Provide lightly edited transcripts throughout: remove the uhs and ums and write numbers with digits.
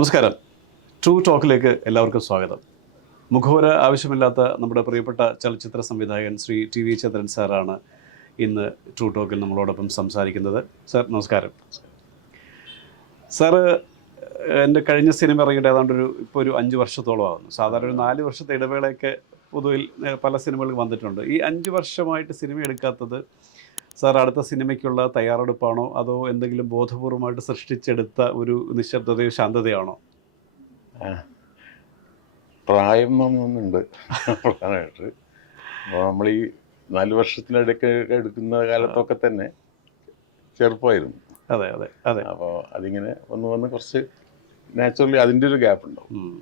നമസ്കാരം. ട്രൂ ടോക്കിലേക്ക് എല്ലാവർക്കും സ്വാഗതം. മുഖവുര ആവശ്യമില്ലാത്ത നമ്മുടെ പ്രിയപ്പെട്ട ചലച്ചിത്ര സംവിധായകൻ ശ്രീ ടി വി ചന്ദ്രൻ സാറാണ് ഇന്ന് ട്രൂ ടോക്കിൽ നമ്മളോടൊപ്പം സംസാരിക്കുന്നത്. സാർ നമസ്കാരം. സാറ് എൻ്റെ കഴിഞ്ഞ സിനിമ ഇറങ്ങിയിട്ട് ഇപ്പോൾ ഒരു 5 വർഷത്തോളം ആകുന്നു. സാധാരണ ഒരു 4 വർഷത്തെ ഇടവേളയൊക്കെ പൊതുവിൽ പല സിനിമകൾ വന്നിട്ടുണ്ട്. ഈ 5 വർഷമായിട്ട് സിനിമ എടുക്കാത്തത് സാർ അടുത്ത സിനിമയ്ക്കുള്ള തയ്യാറെടുപ്പാണോ അതോ എന്തെങ്കിലും ബോധപൂർവമായിട്ട് സൃഷ്ടിച്ചെടുത്ത ഒരു നിശബ്ദതയോ ശാന്തതയാണോ? പ്രായം ഒന്നുണ്ട് പ്രധാനമായിട്ട്. അപ്പോൾ നമ്മൾ ഈ 4 വർഷത്തിനിടയ്ക്ക് എടുക്കുന്ന കാലത്തൊക്കെ തന്നെ ചെറുപ്പമായിരുന്നു. അതെ അതെ അതെ. അപ്പോൾ അതിങ്ങനെ വന്ന് കുറച്ച് നാച്ചുറലി അതിൻ്റെ ഒരു ഗ്യാപ്പ് ഉണ്ടാവും.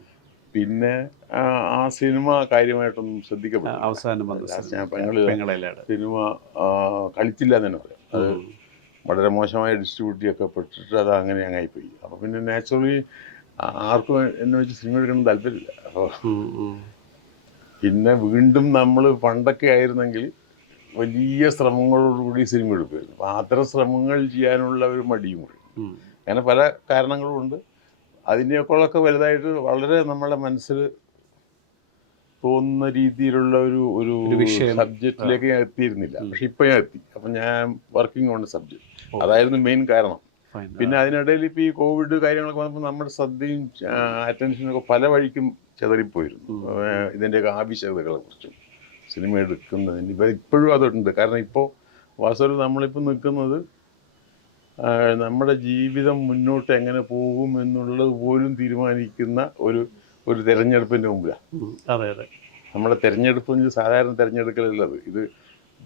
പിന്നെ ആ സിനിമ കാര്യമായിട്ടൊന്നും ശ്രദ്ധിക്കപ്പെട്ടു. അവസാനം സിനിമ കളിച്ചില്ല എന്ന് തന്നെ പറയാം. അത് വളരെ മോശമായി ഡിസ്ട്രിബ്യൂട്ട് ഒക്കെ പെട്ടിട്ട് അത് അങ്ങനെ അങ്ങായിപ്പോയി. അപ്പോൾ പിന്നെ നാച്ചുറലി ആർക്കും എന്നെ വെച്ച് സിനിമ എടുക്കണം താല്പര്യമില്ല. അപ്പോൾ പിന്നെ വീണ്ടും നമ്മൾ പണ്ടൊക്കെ ആയിരുന്നെങ്കിൽ വലിയ ശ്രമങ്ങളോടുകൂടി സിനിമ എടുക്കുമായിരുന്നു. അപ്പോൾ അത്തരം ശ്രമങ്ങൾ ചെയ്യാനുള്ള ഒരു മടിയും കൂടി, അങ്ങനെ പല കാരണങ്ങളുമുണ്ട്. അതിൻ്റെയൊക്കെ വലുതായിട്ട് വളരെ നമ്മുടെ മനസ്സിൽ തോന്നുന്ന രീതിയിലുള്ള ഒരു സബ്ജക്റ്റിലേക്ക് ഞാൻ എത്തിയിരുന്നില്ല. പക്ഷെ ഇപ്പം ഞാൻ എത്തി. അപ്പം ഞാൻ വർക്കിംഗ് ഓൺ സബ്ജക്റ്റ്, അതായിരുന്നു മെയിൻ കാരണം. പിന്നെ അതിനിടയിൽ ഇപ്പോൾ ഈ കോവിഡ് കാര്യങ്ങളൊക്കെ വന്നപ്പോൾ നമ്മുടെ ശ്രദ്ധയും അറ്റൻഷനൊക്കെ പല വഴിക്കും ചെതറിപ്പോയിരുന്നു. ഇതിൻ്റെയൊക്കെ ആവശ്യകതകളെ കുറിച്ചും സിനിമ എടുക്കുന്നതിന് ഇപ്പോഴും അതുണ്ട്. കാരണം ഇപ്പോൾ വാസ്തവത്തിൽ നമ്മളിപ്പോൾ നിൽക്കുന്നത് നമ്മുടെ ജീവിതം മുന്നോട്ട് എങ്ങനെ പോകും എന്നുള്ളത് പോലും തീരുമാനിക്കുന്ന ഒരു തെരഞ്ഞെടുപ്പിൻ്റെ മുമ്പിലാണ്. അതെ അതെ. നമ്മുടെ തെരഞ്ഞെടുപ്പ് സാധാരണ തെരഞ്ഞെടുക്കലുള്ളത് ഇത്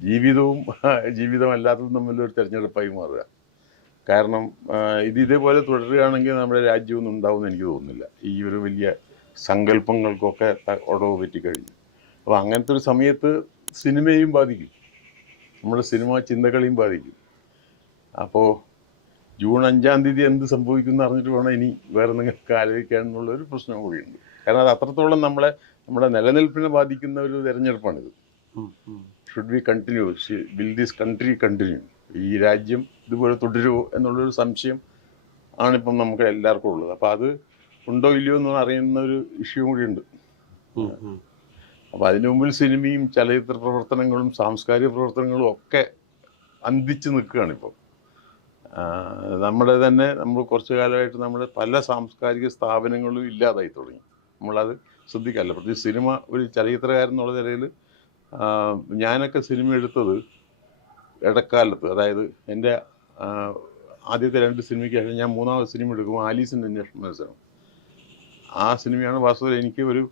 ജീവിതവും ജീവിതമല്ലാത്തതും തമ്മിലൊരു തെരഞ്ഞെടുപ്പായി മാറുക. കാരണം ഇതേപോലെ തുടരുകയാണെങ്കിൽ നമ്മുടെ രാജ്യമൊന്നും ഉണ്ടാവുമെന്ന് എനിക്ക് തോന്നുന്നില്ല. ഈ ഒരു വലിയ സങ്കല്പങ്ങൾക്കൊക്കെ ഒടവ് പറ്റിക്കഴിഞ്ഞു. അപ്പോൾ അങ്ങനത്തെ ഒരു സമയത്ത് സിനിമയും ബാധിക്കും, നമ്മുടെ സിനിമ ചിന്തകളെയും ബാധിക്കും. അപ്പോൾ ജൂൺ 5-ാം തീയതി എന്ത് സംഭവിക്കുമെന്ന് അറിഞ്ഞിട്ട് വേണം ഇനി വേറെ എന്തെങ്കിലും ആലോചിക്കാൻ എന്നുള്ളൊരു പ്രശ്നം കൂടിയുണ്ട്. കാരണം അത് അത്രത്തോളം നമ്മുടെ നിലനിൽപ്പിനെ ബാധിക്കുന്ന ഒരു തെരഞ്ഞെടുപ്പാണിത്. Should we continue, will this country continue, ഈ രാജ്യം ഇതുപോലെ തുടരുമോ എന്നുള്ളൊരു സംശയം ആണിപ്പം നമുക്ക് എല്ലാവർക്കും ഉള്ളത്. അപ്പോൾ അത് ഉണ്ടോ ഇല്ലയോ എന്ന് അറിയുന്ന ഒരു ഇഷ്യൂ കൂടിയുണ്ട്. അപ്പോൾ അതിനു മുമ്പിൽ സിനിമയും ചലച്ചിത്ര പ്രവർത്തനങ്ങളും സാംസ്കാരിക പ്രവർത്തനങ്ങളും ഒക്കെ അന്തിച്ച് നിൽക്കുകയാണിപ്പം. നമ്മൾ കുറച്ചു കാലമായിട്ട് നമ്മുടെ പല സാംസ്കാരിക സ്ഥാപനങ്ങളും ഇല്ലാതായി തുടങ്ങി. നമ്മളത് ശ്രദ്ധിക്കാമല്ലോ. പ്രത്യേകിച്ച് സിനിമ ഒരു ചലച്ചിത്രകാരൻ എന്നുള്ള നിലയിൽ ഞാനൊക്കെ സിനിമ എടുത്തത് ഇടക്കാലത്ത്, അതായത് എൻ്റെ ആദ്യത്തെ 2 സിനിമയ്ക്ക് ശേഷം ഞാൻ 3ാമത് സിനിമ എടുക്കുമ്പോൾ ആലീസിൻ്റെ അന്വേഷണ മത്സരം, ആ സിനിമയാണ് വാസ്തവത്തിൽ എനിക്ക് ഒരു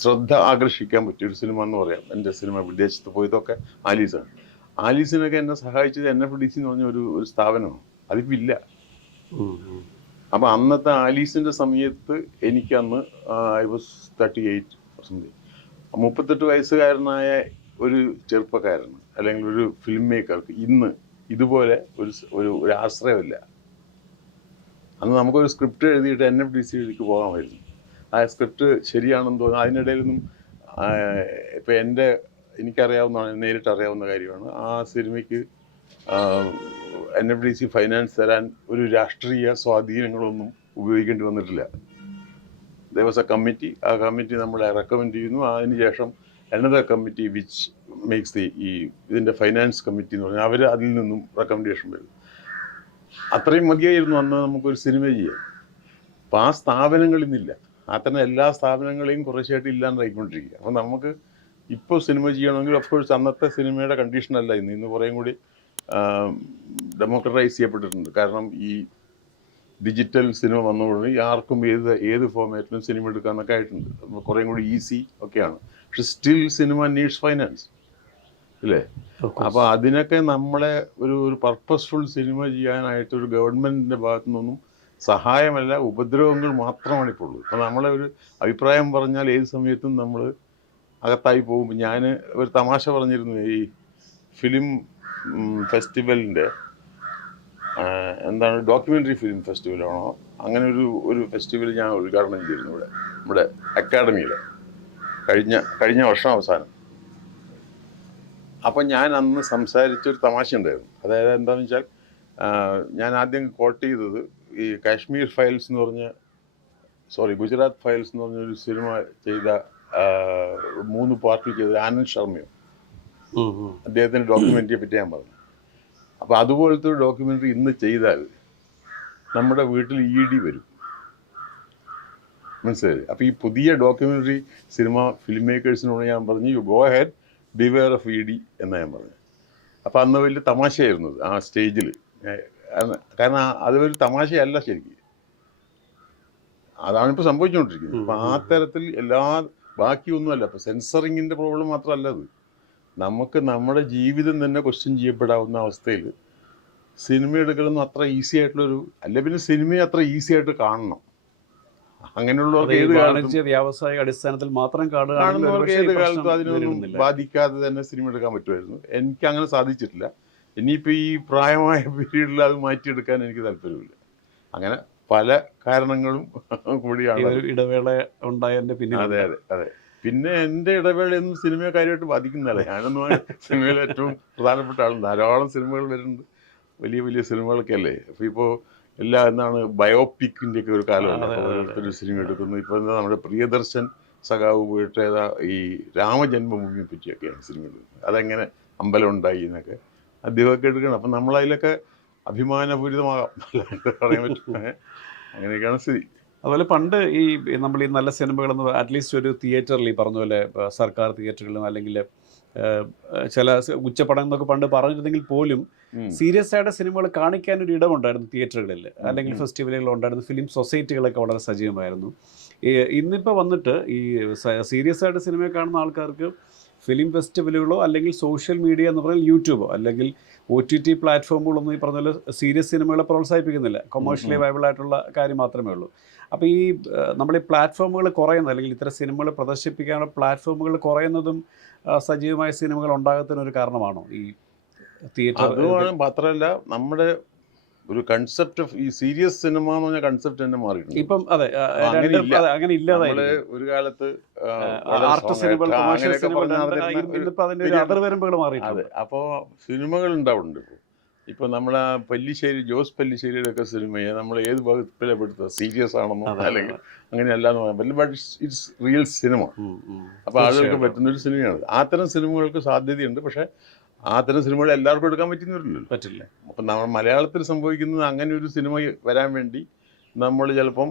ശ്രദ്ധ ആകർഷിക്കാൻ പറ്റിയൊരു സിനിമ എന്ന് പറയാം. എൻ്റെ സിനിമ വിദേശത്ത് പോയതൊക്കെ ആലീസാണ്. ആലീസിനൊക്കെ എന്നെ സഹായിച്ചത് NFDC എന്ന് പറഞ്ഞ ഒരു സ്ഥാപനമാണ്. അതിപ്പോൾ ഇല്ല. അപ്പോൾ അന്നത്തെ ആലീസിൻ്റെ സമയത്ത് എനിക്കന്ന് ഐ വാസ് 38 സംതിങ്. 38 വയസ്സുകാരനായ ഒരു ചെറുപ്പക്കാരൻ അല്ലെങ്കിൽ ഒരു ഫിലിം മേക്കർക്ക് ഇന്ന് ഇതുപോലെ ഒരു ആശ്രയമില്ല. അന്ന് നമുക്കൊരു സ്ക്രിപ്റ്റ് എഴുതിയിട്ട് NFDCയിലേക്ക് പോകാമായിരുന്നു. ആ സ്ക്രിപ്റ്റ് ശരിയാണെന്ന് തോന്നുന്നു. അതിനിടയിലൊന്നും ഇപ്പോൾ എനിക്കറിയാവുന്നതാണ്, നേരിട്ട് അറിയാവുന്ന കാര്യമാണ്, ആ സിനിമയ്ക്ക് NFDC ഫൈനാൻസ് തരാൻ ഒരു രാഷ്ട്രീയ സ്വാധീനങ്ങളൊന്നും ഉപയോഗിക്കേണ്ടി വന്നിട്ടില്ല. ദേർ വാസ് എ കമ്മിറ്റി, ആ കമ്മിറ്റി നമ്മളെ റെക്കമെൻഡ് ചെയ്യുന്നു. അതിനുശേഷം അനദർ കമ്മിറ്റി വിച്ച് മേക്സ് ഇതിൻ്റെ ഫൈനാൻസ് കമ്മിറ്റി എന്ന് പറഞ്ഞാൽ അവർ അതിൽ നിന്നും റെക്കമെൻഡേഷൻ വരും. അത്രയും മതിയായിരുന്നു അന്ന് നമുക്കൊരു സിനിമ ചെയ്യാൻ. അപ്പോൾ ആ സ്ഥാപനങ്ങൾ ഇന്നില്ല. അത്തരം എല്ലാ സ്ഥാപനങ്ങളെയും കുറച്ചായിട്ട് ഇല്ലാണ്ടായിക്കൊണ്ടിരിക്കുക. അപ്പോൾ നമുക്ക് ഇപ്പോൾ സിനിമ ചെയ്യണമെങ്കിൽ ഓഫ്കോഴ്സ് അന്നത്തെ സിനിമയുടെ കണ്ടീഷനല്ല ഇന്ന് കുറേയും കൂടി ഡെമോക്രറ്റൈസ് ചെയ്യപ്പെട്ടിട്ടുണ്ട്. കാരണം ഈ ഡിജിറ്റൽ സിനിമ വന്നതോടെ ആർക്കും ഏത് ഫോർമാറ്റിലും സിനിമ എടുക്കാമെന്നൊക്കെ ആയിട്ടുണ്ട്. കുറേയും കൂടി ഈസി ഒക്കെയാണ്. പക്ഷെ സ്റ്റിൽ സിനിമ നീഡ്സ് ഫൈനാൻസ് അല്ലേ? അപ്പോൾ അതിനൊക്കെ നമ്മളെ ഒരു പർപ്പസ്ഫുൾ സിനിമ ചെയ്യാനായിട്ട് ഒരു ഗവൺമെൻറ്റിൻ്റെ ഭാഗത്തു നിന്നൊന്നും സഹായമല്ല, ഉപദ്രവങ്ങൾ മാത്രമാണ് ഇപ്പോൾ ഉള്ളത്. അപ്പോൾ നമ്മളെ ഒരു അഭിപ്രായം പറഞ്ഞാൽ ഏത് സമയത്തും നമ്മൾ അകത്തായി പോകും. ഞാൻ ഒരു തമാശ പറഞ്ഞിരുന്നു, ഈ ഫിലിം ഫെസ്റ്റിവലിൻ്റെ എന്താണ് ഡോക്യുമെൻ്ററി ഫിലിം ഫെസ്റ്റിവലാണോ അങ്ങനെ ഒരു ഫെസ്റ്റിവൽ ഞാൻ ഉദ്ഘാടനം ചെയ്തിരുന്നു നമ്മുടെ അക്കാഡമിയിൽ കഴിഞ്ഞ വർഷം അവസാനം. അപ്പം ഞാൻ അന്ന് സംസാരിച്ചൊരു തമാശ ഉണ്ടായിരുന്നു. അതായത് എന്താണെന്ന് വെച്ചാൽ ഞാൻ ആദ്യം കോട്ട് ചെയ്തത് ഈ കാശ്മീർ ഫയൽസ് എന്ന് പറഞ്ഞ ഗുജറാത്ത് ഫയൽസ് എന്ന് പറഞ്ഞൊരു സിനിമ ചെയ്ത 3 പാർട്ടിൽ ചെയ്ത ആനന്ദ് ശർമ്മയോ അദ്ദേഹത്തിൻ്റെ ഡോക്യുമെൻ്ററിയെ പറ്റി ഞാൻ പറഞ്ഞു. അപ്പോൾ അതുപോലത്തെ ഒരു ഡോക്യുമെൻ്ററി ഇന്ന് ചെയ്താൽ നമ്മുടെ വീട്ടിൽ ED വരും, മനസ്സിലായി. അപ്പോൾ ഈ പുതിയ ഡോക്യുമെൻ്ററി ഫിലിം മേക്കേഴ്സിനോട് ഞാൻ പറഞ്ഞു, you go head beware of ED എന്നാണ് ഞാൻ പറഞ്ഞത്. അപ്പോൾ അന്ന് വലിയ തമാശയായിരുന്നു ആ സ്റ്റേജിൽ, കാരണം അതൊരു തമാശയല്ല ശരിക്കും, അതാണിപ്പോൾ സംഭവിച്ചുകൊണ്ടിരിക്കുന്നത്. അപ്പോൾ ആ തരത്തിൽ ബാക്കിയൊന്നുമല്ല. ഇപ്പോൾ സെൻസറിങ്ങിൻ്റെ പ്രോബ്ലം മാത്രമല്ല അത്, നമുക്ക് നമ്മുടെ ജീവിതം തന്നെ ക്വസ്റ്റ്യൻ ചെയ്യപ്പെടാവുന്ന അവസ്ഥയിൽ സിനിമ എടുക്കലൊന്നും അത്ര ഈസി ആയിട്ടുള്ളൊരു അല്ല. പിന്നെ സിനിമയെ അത്ര ഈസി ആയിട്ട് കാണണം, അങ്ങനെയുള്ളവർക്ക് വ്യാവസായിക അടിസ്ഥാനത്തിൽ മാത്രം കാണുന്നവർക്ക് ഏത് കാലത്തും അതിനൊന്നും ബാധിക്കാതെ തന്നെ സിനിമ എടുക്കാൻ പറ്റുമായിരുന്നു. എനിക്ക് അങ്ങനെ സാധിച്ചിട്ടില്ല. ഇനിയിപ്പോൾ ഈ പ്രായമായ പീരീഡിൽ അത് മാറ്റിയെടുക്കാൻ എനിക്ക് താല്പര്യമില്ല. അങ്ങനെ പല കാരണങ്ങളും കൂടിയാണ് ഇടവേള ഉണ്ടായതിന്റെ പിന്നെ. അതെ അതെ അതെ. പിന്നെ എൻ്റെ ഇടവേളയൊന്നും സിനിമയെ കാര്യമായിട്ട് ബാധിക്കുന്നതല്ല. ഞാനൊന്നും സിനിമയിൽ ഏറ്റവും പ്രധാനപ്പെട്ട ആളും, ധാരാളം സിനിമകൾ വരുന്നുണ്ട്, വലിയ വലിയ സിനിമകളൊക്കെ അല്ലേ. അപ്പോൾ ഇപ്പോൾ എന്താണ് ബയോപിക്കിൻ്റെ ഒക്കെ ഒരു കാലമല്ല, ഓരോരുത്തർ സിനിമ എടുക്കുന്നു. ഇപ്പോൾ എന്താ നമ്മുടെ പ്രിയദർശൻ സഖാവ് പോയിട്ട് ഈ രാമജന്മഭൂമിയെ പറ്റിയൊക്കെയാണ് സിനിമ എടുക്കുന്നത്. അതെങ്ങനെ അമ്പലം ഉണ്ടായി എന്നൊക്കെ അദ്ദേഹമൊക്കെ എടുക്കണം. അപ്പം നമ്മളതിലൊക്കെ അഭിമാനപൂരിതമാകാം, പറയാൻ പറ്റും. അങ്ങനെയൊക്കെയാണ് സ്ഥിതി. അതുപോലെ പണ്ട് നമ്മൾ ഈ നല്ല സിനിമകളെന്ന് അറ്റ്ലീസ്റ്റ് ഒരു തിയേറ്ററിൽ ഈ പറഞ്ഞ പോലെ സർക്കാർ തിയേറ്ററുകളിലും അല്ലെങ്കിൽ ചില ഉച്ചപ്പടം എന്നൊക്കെ പണ്ട് പറഞ്ഞിരുന്നെങ്കിൽ പോലും സീരിയസ് ആയിട്ട് സിനിമകൾ കാണിക്കാൻ ഒരു ഇടമുണ്ടായിരുന്നു തിയേറ്ററുകളിൽ, അല്ലെങ്കിൽ ഫെസ്റ്റിവലുകൾ ഉണ്ടായിരുന്നു, ഫിലിം സൊസൈറ്റികളൊക്കെ വളരെ സജീവമായിരുന്നു. ഇന്നിപ്പോൾ വന്നിട്ട് ഈ സീരിയസ് ആയിട്ട് സിനിമ കാണുന്ന ആൾക്കാർക്ക് ഫിലിം ഫെസ്റ്റിവലുകളോ അല്ലെങ്കിൽ സോഷ്യൽ മീഡിയ എന്ന് പറഞ്ഞാൽ യൂട്യൂബോ അല്ലെങ്കിൽ OTT പ്ലാറ്റ്ഫോമുകളൊന്നും ഈ പറഞ്ഞ പോലെ സീരിയസ് സിനിമകളെ പ്രോത്സാഹിപ്പിക്കുന്നില്ല. കൊമേഴ്ഷ്യലി വയബിൾ ആയിട്ടുള്ള കാര്യം മാത്രമേ ഉള്ളൂ. അപ്പോൾ ഈ നമ്മൾ ഈ പ്ലാറ്റ്ഫോമുകൾ കുറയുന്നത് അല്ലെങ്കിൽ ഇത്തരം സിനിമകൾ പ്രദർശിപ്പിക്കാനുള്ള പ്ലാറ്റ്ഫോമുകൾ കുറയുന്നതും സജീവമായ സിനിമകൾ ഉണ്ടാകത്തിനൊരു കാരണമാണോ ഈ തിയേറ്റർ? അതുമാണ്. മാത്രമല്ല നമ്മുടെ ഒരു കൺസെപ്റ്റ് ഓഫ് ഈ സീരിയസ് സിനിമ എന്ന് പറഞ്ഞ കൺസെപ്റ്റ് തന്നെ മാറിയിട്ടുണ്ട് ഇപ്പം. അതെ, അങ്ങനെ ഇല്ലാതെ ഒരു കാലത്ത് ആർട്ട് സിനിമകൾ, കൊമേഴ്ഷ്യൽ സിനിമകൾ അതിർവരമ്പുകൾ മാറിയിട്ടുണ്ട്. അതെ. അപ്പോൾ സിനിമകൾ ഉണ്ടാവുന്നുണ്ട്. ഇപ്പോൾ നമ്മളെ ജോസ് പല്ലിശ്ശേരിയുടെയൊക്കെ സിനിമയെ നമ്മൾ ഏത് ഭാഗത്തിൽപ്പെടുത്തുക, സീരിയസ് ആണെന്നോ അല്ലെങ്കിൽ അങ്ങനെയല്ല എന്ന് പറയാൻ പറ്റില്ല. But it's real cinema. അപ്പോൾ ആളുകൾക്ക് പറ്റുന്നൊരു സിനിമയാണ്. അത്തരം സിനിമകൾക്ക് സാധ്യതയുണ്ട്. പക്ഷേ അത്തരം സിനിമകൾ എല്ലാവർക്കും എടുക്കാൻ പറ്റില്ല. അപ്പം നമ്മൾ മലയാളത്തിൽ സംഭവിക്കുന്നത് അങ്ങനെ ഒരു സിനിമ വരാൻ വേണ്ടി നമ്മൾ ചിലപ്പം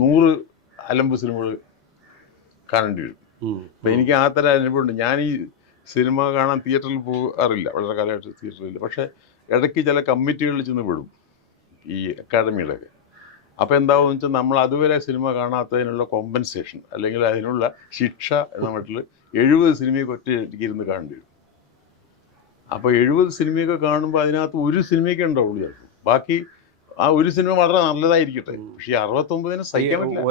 100 അലമ്പ് സിനിമകൾ കാണേണ്ടി വരും. അപ്പം എനിക്ക് ആ തരം അനുഭവമുണ്ട്. ഞാൻ ഈ സിനിമ കാണാൻ തിയേറ്ററിൽ പോകാറില്ല, വളരെ കാലമായിട്ട് തിയേറ്ററിൽ. പക്ഷേ ഇടയ്ക്ക് ചില കമ്മിറ്റികളിൽ ചെന്ന് വിടും, ഈ അക്കാഡമികളൊക്കെ. അപ്പോൾ എന്താണെന്ന് വെച്ചാൽ നമ്മൾ അതുവരെ സിനിമ കാണാത്തതിനുള്ള കോമ്പൻസേഷൻ അല്ലെങ്കിൽ അതിനുള്ള ശിക്ഷ എന്ന മട്ടിൽ 70 സിനിമയൊക്കെ ഒറ്റയ്ക്ക് ഇരുന്ന് കാണേണ്ടി വരും. അപ്പോൾ 70 സിനിമയൊക്കെ കാണുമ്പോൾ അതിനകത്ത് ഒരു സിനിമയൊക്കെ ഉണ്ടാവുള്ളൂ ചിലപ്പോൾ. ബാക്കി ആ ഒരു സിനിമ വളരെ നല്ലതായിരിക്കട്ടെ, പക്ഷേ 69 സഹിക്കാൻ പറ്റില്ല.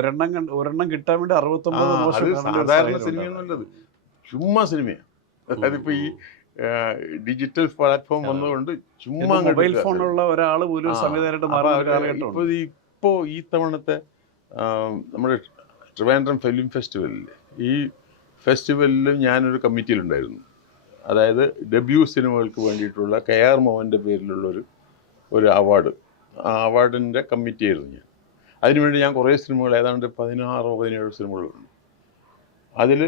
ഒരെണ്ണം കിട്ടാൻ വേണ്ടി 69 സാധാരണ സിനിമയൊന്നുമല്ലത്, ചുമ്മാ സിനിമയാണ്. അതിപ്പോൾ ഈ ഡിജിറ്റൽ പ്ലാറ്റ്ഫോം വന്നതുകൊണ്ട് ചുമ്മാ മൊബൈൽ ഫോണുള്ള ഒരാൾ പോലും സംവിധാനമായിട്ട് മാറുന്ന ഇപ്പോൾ ഈ തവണത്തെ നമ്മുടെ ട്രിവാൻഡ്രം ഫിലിം ഫെസ്റ്റിവലിൽ, ഈ ഫെസ്റ്റിവലിലും ഞാനൊരു കമ്മിറ്റിയിലുണ്ടായിരുന്നു. അതായത് ഡെബ്യൂ സിനിമകൾക്ക് വേണ്ടിയിട്ടുള്ള KR മോഹൻ്റെ പേരിലുള്ള ഒരു അവാർഡ്, ആ അവാർഡിൻ്റെ കമ്മിറ്റിയായിരുന്നു ഞാൻ. അതിനുവേണ്ടി ഞാൻ കുറേ സിനിമകൾ, ഏതാണ്ട് 16-17 സിനിമകളുണ്ട്. അതിൽ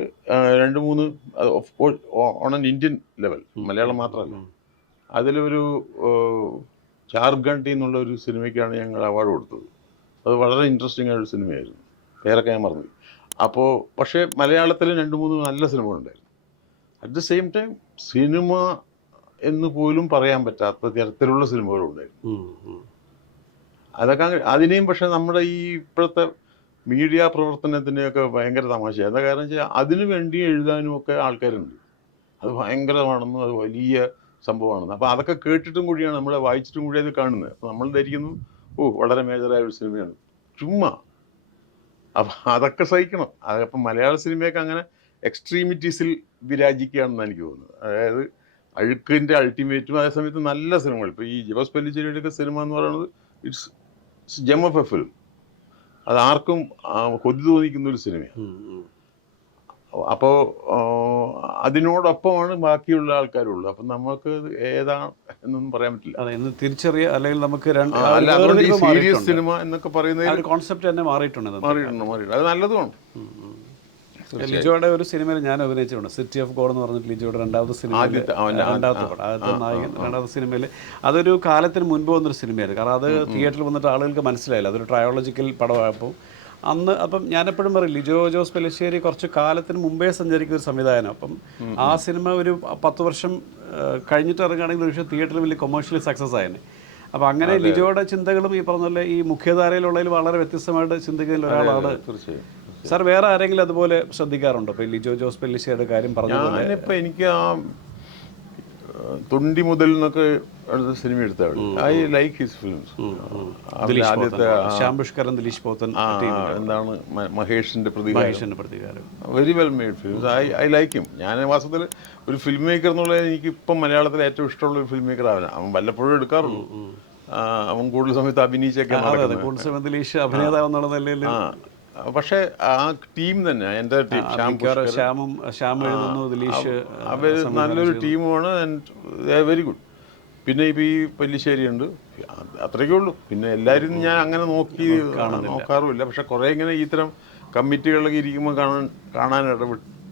2-3 on an Indian level, Malayalam മാത്രമല്ല. അതിലൊരു ജാർഖണ്ഡിൽ നിന്നുള്ള ഒരു സിനിമയ്ക്കാണ് ഞങ്ങൾ അവാർഡ് കൊടുത്തത്. അത് വളരെ ഇൻട്രസ്റ്റിംഗ് ആയൊരു സിനിമയായിരുന്നു, പേരൊക്കെ ഞാൻ മറന്നു. അപ്പോൾ പക്ഷേ മലയാളത്തിൽ 2-3 നല്ല സിനിമകളുണ്ടായിരുന്നു. At the same time cinema എന്ന് പോലും പറയാൻ പറ്റാത്ത തരത്തിലുള്ള സിനിമകളുണ്ടായിരുന്നു. അതൊക്കെ അതിനെയും പക്ഷേ നമ്മുടെ ഈ ഇപ്പോഴത്തെ മീഡിയ പ്രവർത്തനത്തിൻ്റെയൊക്കെ ഭയങ്കര തമാശയാണ്. എന്താ കാരണം വെച്ചാൽ അതിനു വേണ്ടി എഴുതാനും ഒക്കെ ആൾക്കാരുണ്ട്. അത് ഭയങ്കരമാണെന്നും അത് വലിയ സംഭവമാണെന്ന്. അപ്പോൾ അതൊക്കെ കേട്ടിട്ടും കൂടിയാണ്, നമ്മളെ വായിച്ചിട്ടും കൂടി അത് കാണുന്നത്. അപ്പോൾ നമ്മൾ ധരിക്കുന്നു വളരെ മേജറായ ഒരു സിനിമയാണ്, ചുമ്മാ. അപ്പം അതൊക്കെ സഹിക്കണം. അതപ്പം മലയാള സിനിമയൊക്കെ അങ്ങനെ എക്സ്ട്രീമിറ്റീസിൽ വിരാജിക്കുകയാണെന്ന് എനിക്ക് തോന്നുന്നത്. അതായത് അഴുക്കിൻ്റെ അൾട്ടിമേറ്റും അതേസമയത്ത് നല്ല സിനിമകൾ. ഇപ്പോൾ ഈ ജോസ് പല്ലിശ്ശേരിയുടെയൊക്കെ സിനിമ എന്ന് പറയുന്നത് it's gem of a film. അത് ആർക്കും കൊതി തോന്നിക്കുന്ന ഒരു സിനിമയാണ്. അപ്പോൾ അതിനോടൊപ്പമാണ് ബാക്കിയുള്ള ആൾക്കാരുള്ളത്. അപ്പം നമുക്ക് ഏതാണ് എന്നൊന്നും പറയാൻ പറ്റില്ല. അതെ, ഇന്ന് തിരിച്ചറിയ അല്ലെങ്കിൽ നമുക്ക് അല്ല, അതുകൊണ്ട് ഈ സീരിയസ് സിനിമ എന്നൊക്കെ പറയുന്നത് കോൺസെപ്റ്റ് തന്നെ മാറിയിട്ടുണ്ട് മാറിയിട്ടുണ്ട്. അത് നല്ലതുമാണ്. ലിജോയുടെ ഒരു സിനിമയിൽ ഞാൻ അഭിനയിച്ചിട്ടുണ്ട്, സിറ്റി ഓഫ് ഗോഡ് എന്ന് പറഞ്ഞിട്ട് ലിജോയുടെ രണ്ടാമത്തെ സിനിമ, ആദ്യത്തെ നായകൻ രണ്ടാമത്തെ സിനിമയിൽ. അതൊരു കാലത്തിന് മുൻപ് വന്നൊരു സിനിമയായിരുന്നു. കാരണം അത് തിയേറ്ററിൽ വന്നിട്ട് ആളുകൾക്ക് മനസ്സിലായില്ല, അതൊരു ട്രയോളജിക്കൽ പടമായപ്പോൾ അന്ന്. അപ്പം ഞാനെപ്പോഴും പറയും, ലിജോ ജോസ് പെല്ലിശ്ശേരി കുറച്ച് കാലത്തിന് മുമ്പേ സഞ്ചരിക്കുന്ന ഒരു സംവിധാനം. അപ്പം ആ സിനിമ ഒരു 10 വർഷം കഴിഞ്ഞിട്ട് ഇറങ്ങുകയാണെങ്കിൽ ഒരു പക്ഷേ തിയേറ്ററിൽ വലിയ കൊമേഴ്ഷ്യലി സക്സസ് ആയിരുന്നു. അപ്പോൾ അങ്ങനെ ലിജോയുടെ ചിന്തകളും ഈ പറഞ്ഞ പോലെ ഈ മുഖ്യധാരയിലുള്ളതിൽ വളരെ വ്യത്യസ്തമായിട്ട് ചിന്തിക്കുന്ന ഒരാളാണ്. സാർ വേറെ ആരെങ്കിലും അതുപോലെ ശ്രദ്ധിക്കാറുണ്ടോ? ഇപ്പോൾ ലിജോ ജോസ് പെല്ലിശ്ശേരിയുടെ കാര്യം പറഞ്ഞതുപോലെ ഞാനിപ്പോൾ എനിക്ക് ആ തൊണ്ടി മുതൽ എന്നൊക്കെ സിനിമ എടുത്താണ്. I like his films. ആദ്യത്തെ ശ്യാം പുഷ്കരൻ, ദിലീഷ് പോത്തൻ, എന്താണ് മഹേഷിന്റെ പ്രതികാരം, very well made films. I like him. ഞാൻ വാസ്തവത്തിൽ ഒരു ഫിലിം മേക്കർ എന്നുള്ളത് എനിക്ക് ഇപ്പം മലയാളത്തിൽ ഏറ്റവും ഇഷ്ടമുള്ള ഒരു ഫിലിം മേക്കർ അവൻ വല്ലപ്പോഴും എടുക്കാറുള്ളൂ. അവൻ കൂടുതൽ സമയത്ത് അഭിനയിച്ചൊക്കെ കൂടുതൽ സമയത്ത് ദിലീഷ് അഭിനേതാവ് എന്നുള്ള നിലയിൽ. പക്ഷേ ആ ടീം തന്നെ, എൻ്റെ ടീം ശ്യാം എഴുതുന്നു, ദിലീഷ്, അവർ നല്ലൊരു ടീമാണ്. Very good. പിന്നെ ഇപ്പം ഈ പെല്ലിശ്ശേരി ഉണ്ട്, അത്രയ്ക്കേ ഉള്ളൂ. പിന്നെ എല്ലാവരും ഞാൻ അങ്ങനെ നോക്കാറുമില്ല. പക്ഷെ കുറേ ഇങ്ങനെ ഇത്തരം കമ്മിറ്റികളിലൊക്കെ ഇരിക്കുമ്പോൾ കാണാൻ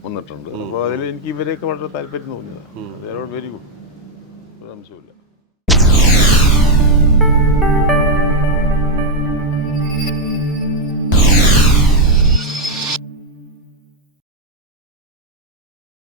വന്നിട്ടുണ്ട്. അപ്പോൾ അതിൽ എനിക്ക് ഇവരെയൊക്കെ വളരെ താല്പര്യം തോന്നിയതാണ്. വെരി ഗുഡ്, ഒരു സംശയമില്ല.